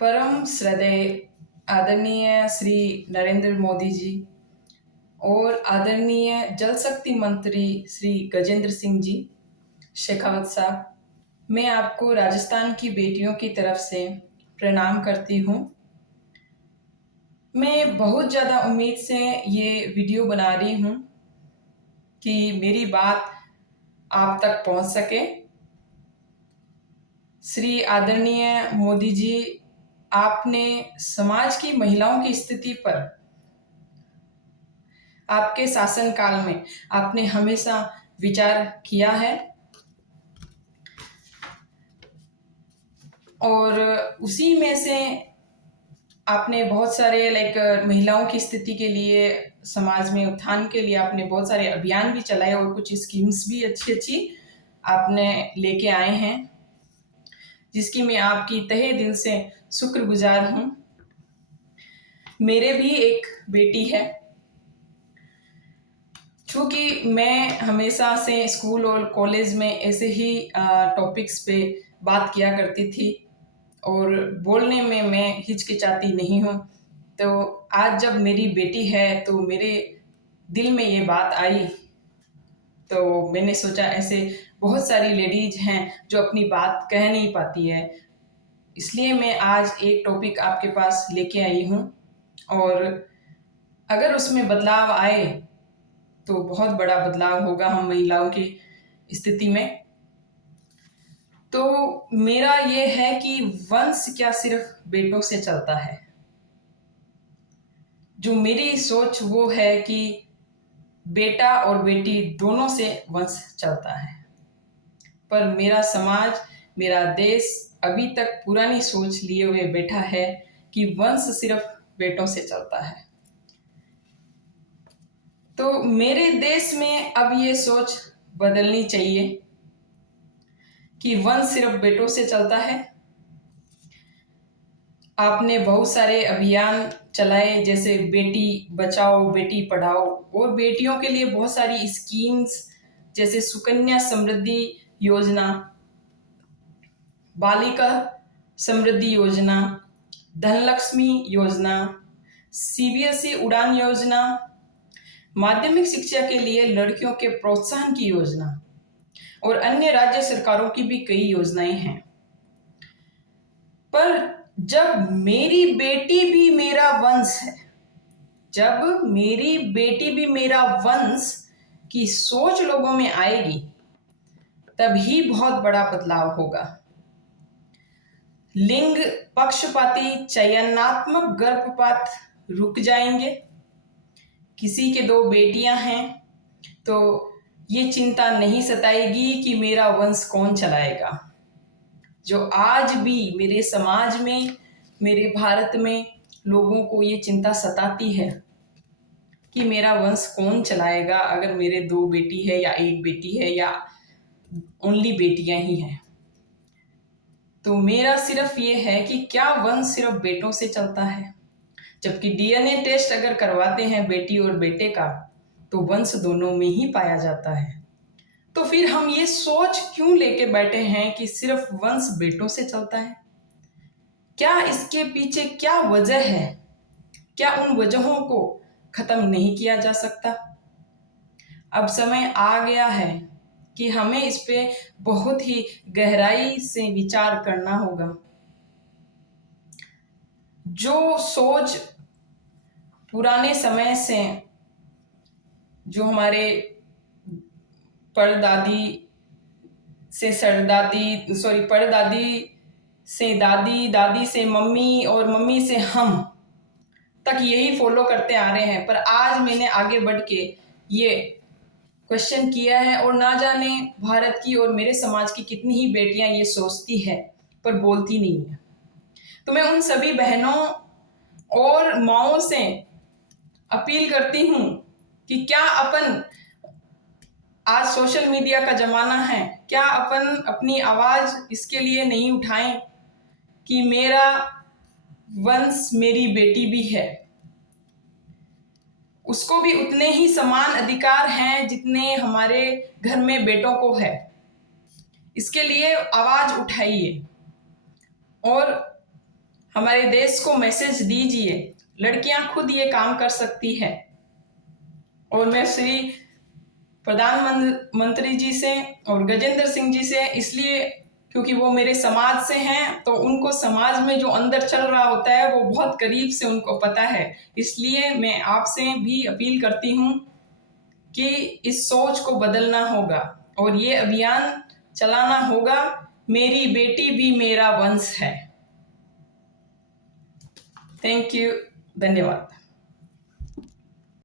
परम श्रद्धेय आदरणीय श्री नरेंद्र मोदी जी और आदरणीय जल शक्ति मंत्री श्री गजेंद्र सिंह जी शेखावत साहब, मैं आपको राजस्थान की बेटियों की तरफ से प्रणाम करती हूँ। मैं बहुत ज़्यादा उम्मीद से ये वीडियो बना रही हूँ कि मेरी बात आप तक पहुँच सके। श्री आदरणीय मोदी जी, आपने समाज की महिलाओं की स्थिति पर आपके शासनकाल में आपने हमेशा विचार किया है और उसी में से आपने बहुत सारे महिलाओं की स्थिति के लिए, समाज में उत्थान के लिए आपने बहुत सारे अभियान भी चलाए और कुछ स्कीम्स भी अच्छी अच्छी आपने लेके आए हैं, जिसकी मैं आपकी तहे दिल से शुक्रगुजार हूँ। मेरे भी एक बेटी है। चूँकि मैं हमेशा से स्कूल और कॉलेज में ऐसे ही टॉपिक्स पे बात किया करती थी और बोलने में मैं हिचकिचाती नहीं हूँ, तो आज जब मेरी बेटी है तो मेरे दिल में ये बात आई, तो मैंने सोचा ऐसे बहुत सारी लेडीज हैं जो अपनी बात कह नहीं पाती है, इसलिए मैं आज एक टॉपिक आपके पास लेके आई हूँ और अगर उसमें बदलाव आए तो बहुत बड़ा बदलाव होगा हम महिलाओं की स्थिति में। तो मेरा ये है कि वंश क्या सिर्फ बेटों से चलता है। जो मेरी सोच वो है कि बेटा और बेटी दोनों से वंश चलता है, पर मेरा समाज, मेरा देश अभी तक पुरानी सोच लिए हुए बैठा है कि वंश सिर्फ बेटों से चलता है। तो मेरे देश में अब ये सोच बदलनी चाहिए कि वंश सिर्फ बेटों से चलता है। आपने बहुत सारे अभियान चलाए, जैसे बेटी बचाओ बेटी पढ़ाओ, और बेटियों के लिए बहुत सारी स्कीम्स जैसे सुकन्या समृद्धि योजना, बालिका समृद्धि योजना, धनलक्ष्मी योजना, सीबीएसई उड़ान योजना, माध्यमिक शिक्षा के लिए लड़कियों के प्रोत्साहन की योजना और अन्य राज्य सरकारों की भी कई योजनाएं हैं। पर जब मेरी बेटी भी मेरा वंश है, जब मेरी बेटी भी मेरा वंश की सोच लोगों में आएगी, तभी बहुत बड़ा बदलाव होगा। लिंग पक्षपाती चयनात्मक गर्भपात रुक जाएंगे। किसी के दो बेटियां हैं तो ये चिंता नहीं सताएगी कि मेरा वंश कौन चलाएगा। जो आज भी मेरे समाज में, मेरे भारत में लोगों को ये चिंता सताती है कि मेरा वंश कौन चलाएगा अगर मेरे दो बेटी है या एक बेटी है या ओनली बेटियां ही हैं। तो मेरा सिर्फ ये है कि क्या वंश सिर्फ बेटों से चलता है, जबकि डीएनए टेस्ट अगर करवाते हैं बेटी और बेटे का तो वंश दोनों में ही पाया जाता है। तो फिर हम ये सोच क्यों लेके बैठे हैं कि सिर्फ वंश बेटों से चलता है? क्या इसके पीछे क्या वजह है? क्या उन वजहों को खत्म नहीं किया जा सकता? अब समय आ गया है कि हमें इस पे बहुत ही गहराई से विचार करना होगा। जो सोच पुराने समय से, जो हमारे परदादी से दादी, दादी से मम्मी और मम्मी से हम तक यही फॉलो करते आ रहे हैं, पर आज मैंने आगे बढ़ के ये क्वेश्चन किया है और ना जाने भारत की और मेरे समाज की कितनी ही बेटियां ये सोचती है पर बोलती नहीं है। तो मैं उन सभी बहनों और माओं से अपील करती हूँ कि क्या अपन, आज सोशल मीडिया का जमाना है, क्या अपन अपनी आवाज इसके लिए नहीं उठाएं कि मेरा वंश, मेरी बेटी भी है, उसको भी उतने ही समान अधिकार हैं जितने हमारे घर में बेटों को है। इसके लिए आवाज उठाइए और हमारे देश को मैसेज दीजिए, लड़कियां खुद ये काम कर सकती है। और मैं श्री प्रधानमंत्री जी से और गजेंद्र सिंह जी से इसलिए, क्योंकि वो मेरे समाज से हैं, तो उनको समाज में जो अंदर चल रहा होता है वो बहुत करीब से उनको पता है। इसलिए मैं आपसे भी अपील करती हूँ कि इस सोच को बदलना होगा और ये अभियान चलाना होगा, मेरी बेटी भी मेरा वंश है। थैंक यू, धन्यवाद।